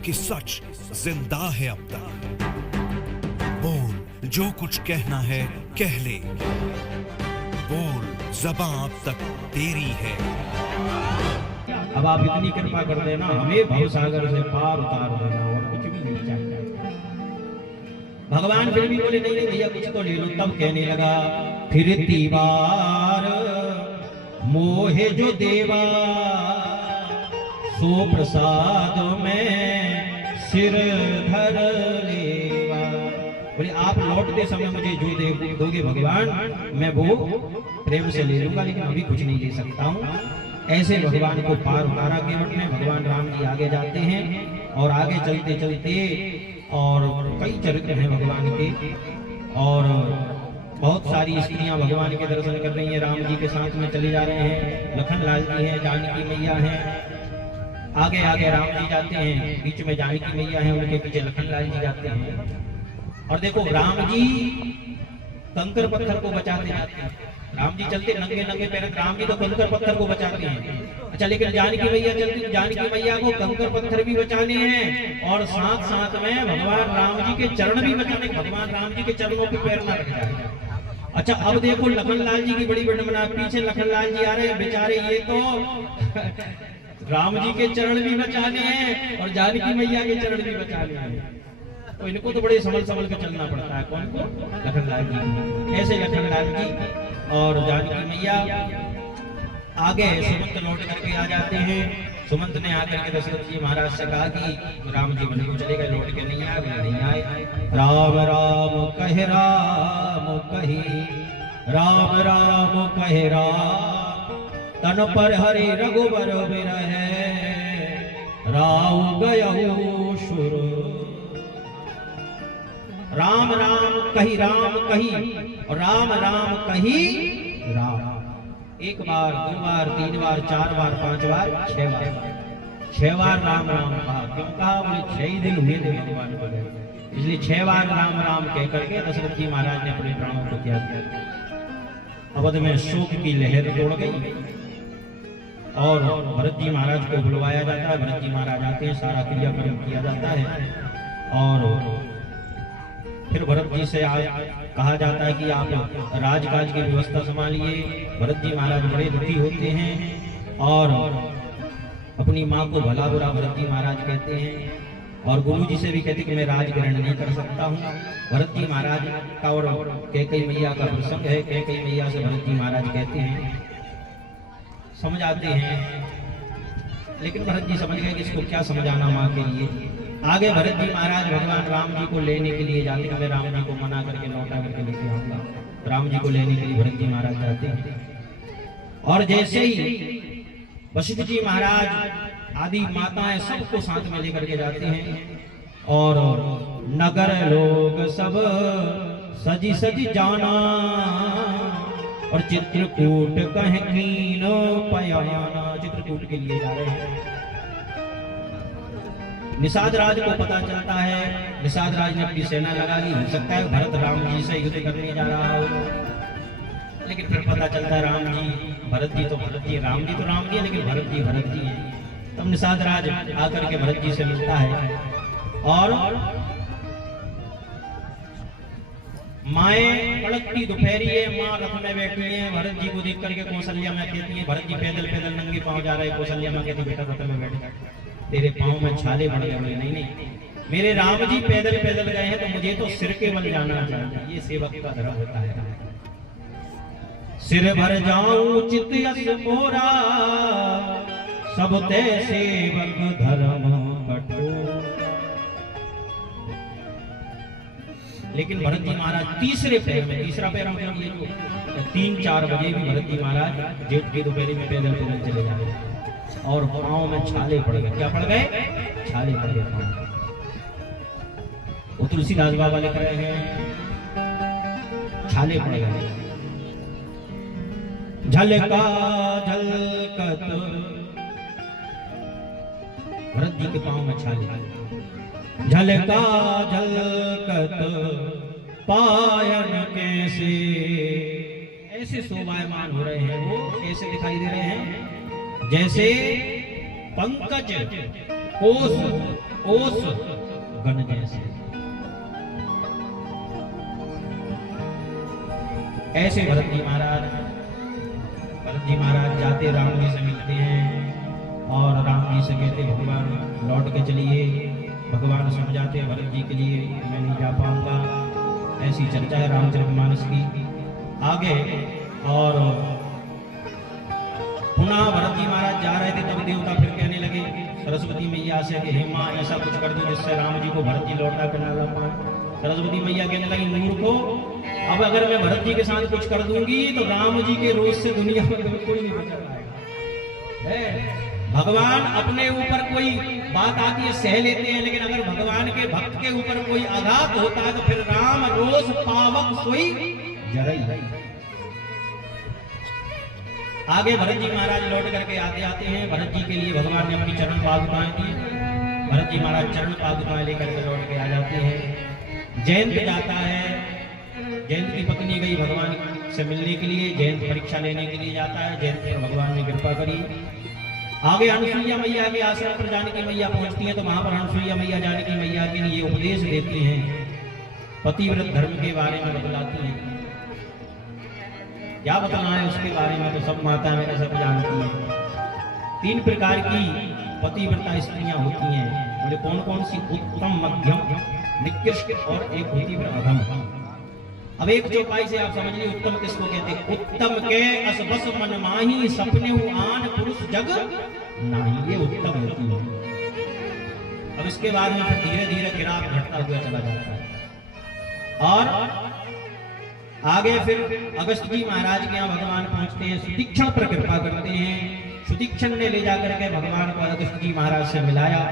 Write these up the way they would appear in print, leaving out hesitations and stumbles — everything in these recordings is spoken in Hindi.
कि सच जिंदा है अब तक। बोल जो कुछ कहना है कह ले, बोल ज़बां अब तक तेरी है। अब आप इतनी कृपा कर देना, हमें भवसागर से पार उतार देना, और कुछ भी नहीं चाहिए। भगवान फिर भी बोले नहीं भैया कुछ तो ले लो। तब कहने लगा फिर तीबार मोहे जो देवा, सो प्रसाद में सिर धर लेवा। बोले आप लौटते समय मुझे जो दे दोगे भगवान, मैं वो प्रेम से ले लूंगा, लेकिन अभी कुछ नहीं दे सकता हूँ। ऐसे भगवान को पार उतारा केवट में। भगवान राम जी आगे जाते हैं और आगे चलते चलते, और कई चरित्र हैं भगवान के, और बहुत सारी स्त्रियां भगवान के दर्शन कर रही हैं, राम जी के साथ में चले जा रहे हैं। लखन लाल जी हैं, जानकी मैया हैं, आगे आगे राम जी जाते हैं, बीच में जानकी मैया हैं, उनके पीछे लखन लाल जी जाते हैं। और देखो राम जी कंकर पत्थर को बचाते जाते हैं। राम जी चलते नंगे नंगे पैर, राम जी तो कंकर पत्थर को बचाते हैं। अच्छा, लेकिन जानकी मैया चलती, जानकी मैया को कंकर पत्थर भी बचाने हैं और साथ साथ में भगवान राम जी के चरण भी बचाने। भगवान राम जी के चरणों पे पैर ना रख जाए। अच्छा, अब देखो लखन लाल जी की बड़ी विडंबना, पीछे लखन लाल जी आ रहे हैं बेचारे, ये तो राम जी के चरण भी बचाने हैं और जानकी मैया के चरण भी बचाने हैं। तो इनको तो बड़े संभल संभल के चलना पड़ता है। कौन को? लखन लाल जी। ऐसे लखन लाल जी और जानकी मैया आगे सुमंत लौट करके आ जाते हैं। सुमंत ने आकर के दशरथ जी महाराज से कहा कि राम जी बने को चले गए, लौट के नहीं आए, नहीं आए। राम राम कहे राम कही, राम राम कहे राम, तन पर हरि रघुबर बिरहे, राव गयहु शुर। राम राम कही और राम राम कही राम। एक बार, दो बार, तीन बार, चार बार, पांच बार, छह बार राम राम कहा। क्यों कहा? बोले 6 दिन हुए थे भगवान को गए, इसलिए 6 बार राम राम कह करके दशरथ जी महाराज ने अपने प्राणों को त्याग दिया। अवध में शोक की लहर दौड़ गई और भरत जी महाराज को बुलवाया जाता है। भरत जी महाराज आते हैं, सारा क्रियाक्रम किया जाता है और फिर भरत जी से कहा जाता है कि आप राजकाज की व्यवस्था संभालिए। भरत जी महाराज बड़े दुखी होते हैं और अपनी माँ को भला बुरा भरत जी महाराज कहते हैं और गुरु जी से भी कहते कि मैं राज ग्रहण नहीं कर सकता हूँ। भरत जी महाराज का और कैकेयी मैया का प्रसंग है। कैकेयी मैया से भरत जी महाराज कहते हैं, समझाते हैं, लेकिन भरत जी समझ गए कि इसको क्या समझाना माँ के लिए। आगे भरत जी महाराज भगवान राम जी को लेने के लिए जाते हैं। मैं राम जी को मना करके लौटा करके लेके आऊंगा। राम जी को लेने के लिए भरत जी महाराज जाते हैं और जैसे ही वशिष्ठ जी महाराज आदि माताएं सबको साथ में लेकर के जाते हैं और नगर लोग सब सजी सजी जाना और चित्रकूट कह कीनो पयाना। चित्रकूट के लिए जा रहे हैं। निषाद राज को पता चलता है, निषाद राज ने अपनी सेना लगा ली। हो सकता है भरत राम जी से युद्ध करने जा रहा हो, लेकिन फिर पता चलता है राम जी, भरत जी तो भरत जी, राम जी तो राम जी है, लेकिन भरत जी है। तब निषाद राज आकर के भरत जी से मिलता है और माएं पड़कती दोपहरी है, माँ रथ में बैठी है। भरत जी को देख करके कौशल्या में कहती है, भरत जी पैदल पैदल नंगे पांव जा रहे। कौशल्या में कहती बेटा रथ में बैठ, तेरे पांव में छाले पड़ गए। नहीं नहीं, मेरे राम जी पैदल पैदल गए हैं तो मुझे तो सिर के बल जाना चाहिए। ये सेवक का धर्म होता है। सिर भर जाऊं चित यस मोरा, सब ते सेवक धर्म कठोर। लेकिन भरत जी महाराज तीसरे पैर में, तीसरा पैर मतलब ये जो 3-4 बजे भी भरत जी महाराज जेठ की दोपहरी में पैदल पैदल चले जा रहे हैं और पांव में छाले पड़ गए। क्या पड़ गए? छाले पड़ गए पांव। वो तुलसीदास बाबा लिख रहे हैं, छाले पड़ गए। झलका झलकत, भरत जी के पांव में छाले। झलका झलकत पायन कैसे, ऐसे शोभायमान हो रहे हैं। वो कैसे दिखाई दे रहे हैं? जैसे पंकज कोस ओस गण जैसे। ऐसे भरत जी महाराज जाते राम जी से मिलते हैं और राम जी से कहते भगवान लौट के चलिए। भगवान समझाते हैं भरत जी के लिए मैं नहीं जा पाऊंगा। ऐसी चर्चा है रामचरितमानस की आगे। और पुनः भरत जी महाराज जा रहे थे तब देवता फिर कहने लगे सरस्वती मैया से कि हे माँ ऐसा कुछ कर दो जिससे राम जी को भरत जी लौटा करना लग पाए। सरस्वती मैया कहने लगी मूर्ख को, अब अगर मैं भरत जी के साथ कुछ कर दूंगी तो राम जी के रोष से दुनिया में कोई नहीं बचा पाएगा। भगवान अपने ऊपर कोई बात आती है सह लेते हैं, लेकिन अगर भगवान के भक्त के ऊपर कोई आघात होता है तो फिर राम रोष पावक सोई जरई। आगे भरत जी महाराज लौट करके आते हैं। भरत जी के लिए भगवान ने अपनी चरण पादुकाएं दी। भरत जी महाराज चरण पादुकाएं लेकर के लौट के आ जाते हैं। जयंत जाता है, जयंत की पत्नी गई भगवान से मिलने के लिए, जयंत परीक्षा लेने के लिए जाता है। जयंत पर भगवान ने कृपा करी। आगे अनुसुईया मैया के आश्रम पर जानकी मैया पहुंचती हैं तो वहां पर अनुसुईया मैया जानकी मैया के लिए उपदेश देती हैं, पतिव्रत धर्म के बारे में बतलाती हैं। क्या बताना है उसके बारे में तो सब माता मेरे सब जानती हैं। 3 प्रकार की पतिव्रता स्त्रियां होती हैं। बोले कौन कौन सी? उत्तम, मध्यम, निकृष्ट और एक होती है अधम। अब एक चौपाई से आप समझ लीजिए उत्तम किसको कहते हैं। उत्तम के असबस मन माही सपने आन पुरुष जग नहीं, ये उत्तम होती है। अब इसके बाद में फिर धीरे धीरे गिराव घटता हुआ चला जाता है। और आगे फिर अगस्त जी महाराज के यहाँ भगवान पहुंचते हैं, सुतीक्षण पर कृपा करते हैं। सुतीक्षण ने ले जाकर के भगवान को अगस्त जी महाराज से मिलाया।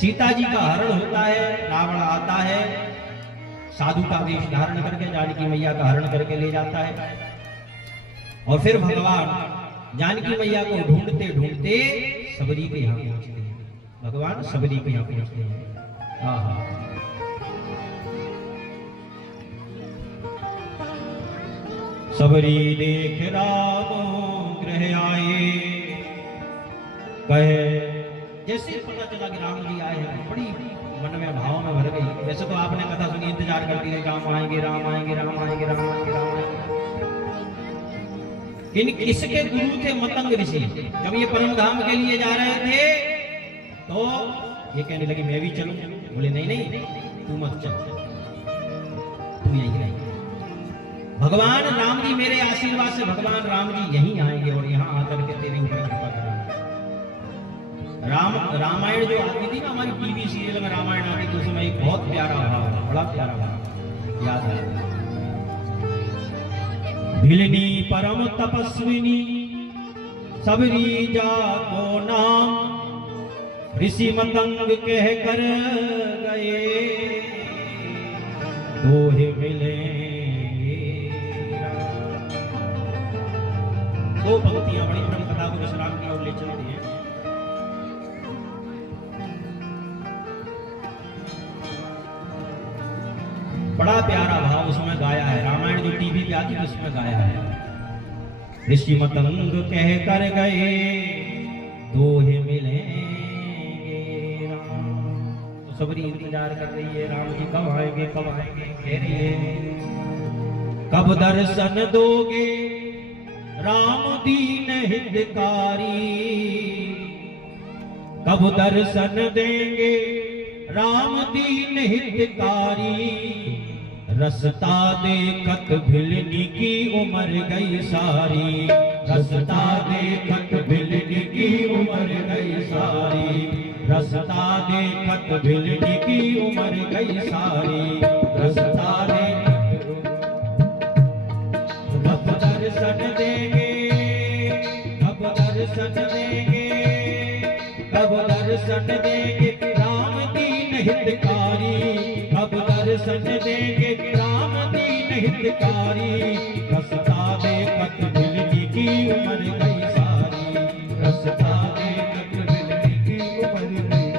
सीता जी का हरण होता है, रावण आता है, साधु का वेश धारण करके जानकी मैया का हरण करके ले जाता है। और फिर भगवान जानकी मैया को ढूंढते ढूंढते सबरी के यहाँ पहुंचते हैं। भगवान सबरी के यहाँ पहुंचते हैं। सबरी देख राम ग्रह आए, कहे जैसे पता चला कि राम जी आए हैं बड़ी मन में भाव में भर गई। वैसे तो आपने कथा सुनी, इंतजार करती है राम आएंगे राम आएंगे राम आएंगे राम आएंगे राम आएंगे। इन किसके गुरु थे? मतंग ऋषि। जब ये परम धाम के लिए जा रहे थे तो ये कहने लगी मैं भी चलूं। बोले नहीं नहीं तू मत चल, तू यहीं रह। भगवान राम जी मेरे आशीर्वाद से भगवान राम जी यहीं आएंगे और यहाँ आकर के तेरे ऊपर कृपा करेंगे। रामायण जो आती थी ना हमारी टीवी सीरियल में रामायण आती थी, उसमें एक बहुत प्यारा भाव, बड़ा प्यारा भाव याद है। भिलनी परम तपस्विनी सबरी जा को नाम, ऋषि मतंग कह कर गए दोहे मिले। दो पंक्तियां बड़ी ब्रह्म कथा को विश्राम की ओर ले चलती हैं। बड़ा प्यारा भाव उसमें गाया है। रामायण जो टीवी पे आती है उसमें गाया है। ऋषि मतंग कह कर गए दोहे मिलेंगे राम। तो सबरी इंतजार कर रही है राम जी कब आएंगे कब आएंगे। कह रही है कब दर्शन दोगे राम दीन हितकारी, कब दर्शन देंगे राम दीन हितकारी। रसता देखत भिलनी की उम्र गई सारी, रसता देखत भिलनी की उम्र गई सारी, रसता देखत भिलनी की उम्र गई सारी। रसता देखत दर्शन देंगे कब दर्शन देंगे, कब दर्शन देंगे राम दीन हितकारी, कब दर्शन देंगे राम दीन हितकारी। रसता देखत भिलनी की उम्र गई सारी, रसता देखत भिलनी की उम्र गई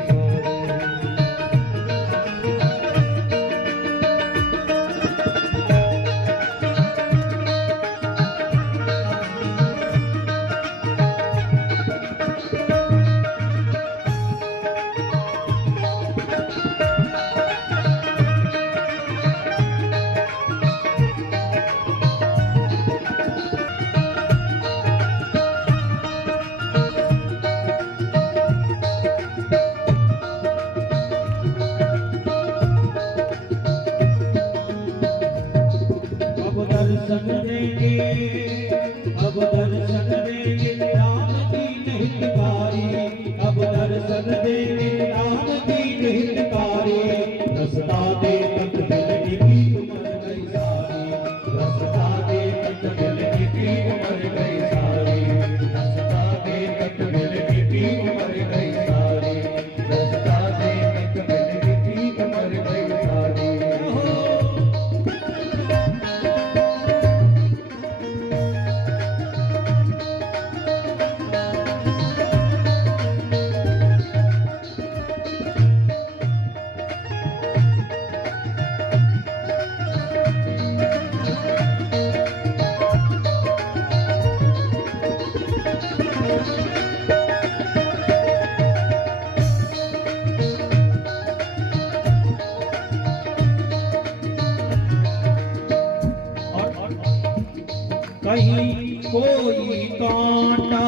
कहीं कोई कांटा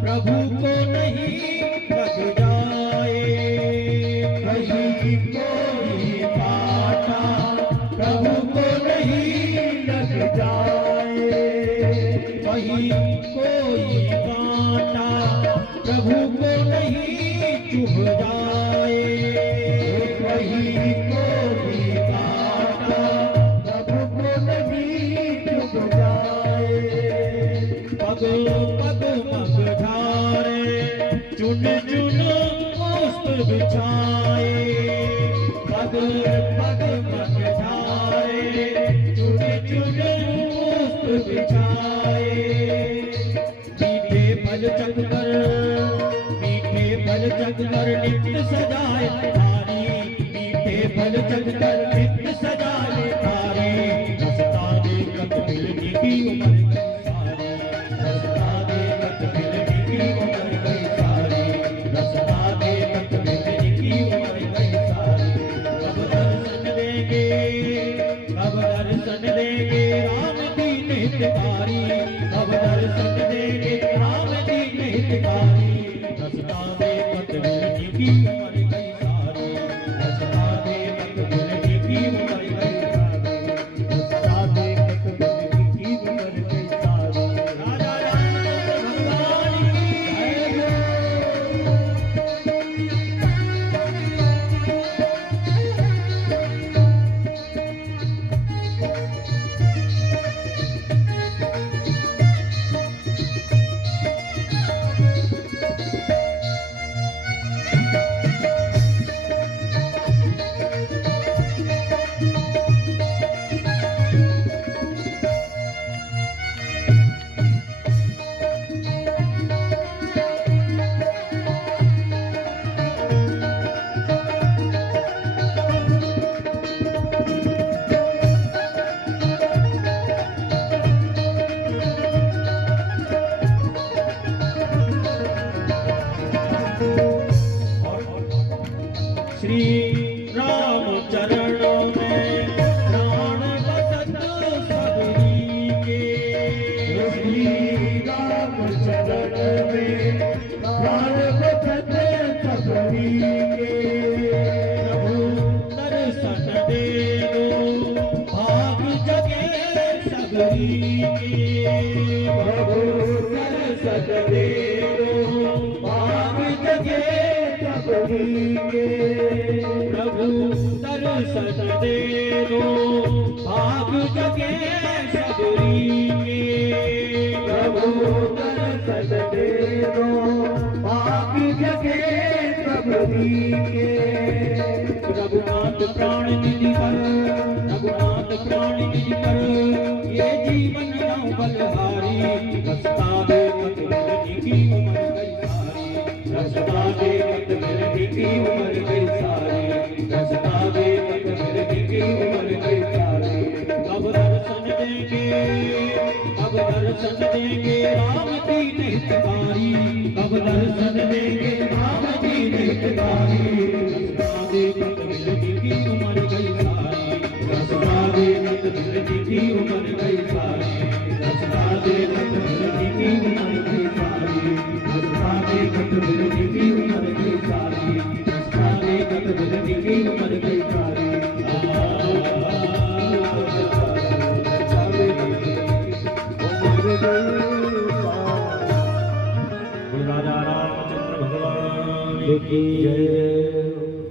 प्रभु को नहीं लग जाए, कहीं कोई कांटा प्रभु को नहीं लग जाए, कहीं कोई कांटा प्रभु को नहीं चुभ जाए, कहीं कोई कांटा प्रभु को नहीं चुभ जाए। पग पग मग झारे चुन चुन पुष्प बिछाए, पग पग मग झारे चुन चुन पुष्प बिछाए। मीठे फल चखकर नित्य सजाए थारी, मीठे फल चखकर नित्य सजाए थारी। रसता देखत मिलने की उम्र गई सारी, रसता देखत मिलने की उम्र गई सारी, रसता देखत मिलने की उम्र गई सारी। कब दर्शन देंगे, कब दर्शन देंगे राम दीन हितकारी, कब दर्शन देंगे राम दीन हितकारी। रसता देखत मिलने की उम्र गई सारी, रसता देखत मिलने की उम्र गई सारी, रसता देखत मिलने की उम्र गई सारी। राजा राम भगवान की जय श्री राम चरणों में प्राण बसत सबरी के, श्री राम चरण में प्राण बसत सबरी के। प्रभु दर्शन दे दो भाग जगे सबरी के, प्रभु दर्शन दे दो भाग जगे सबरी के। प्रभु दर्शन दे दो भाग जगे सबरी के, प्रभु दर्शन दे दो भाग जगे सबरी के। रघुनाथ प्राण निधि पर, रघुनाथ प्राण निधि पर ये जीवन नौ बलहारी। रसता देखत मिलने की उम्र गई सारी, रसता देखत मिलने की उम्र गई सारी, रसता देखत मिलने की उम्र गई सारी। कब दर्शन देंगे, कब दर्शन देंगे राम दीन हितकारी, कब दर्शन देंगे राम दीन हितकारी। रसता देखत मिलने की उम्र गई सारी, रसता देखत मिलने की उम्र गई सारी, रसता देखत मिलने की उम्र गई सारी, रसता देखत मिलने की उम्र गई सारी, रसता देखत मिलने की उम्र गई सारी। राजा रामचंद्र भगवान की जय।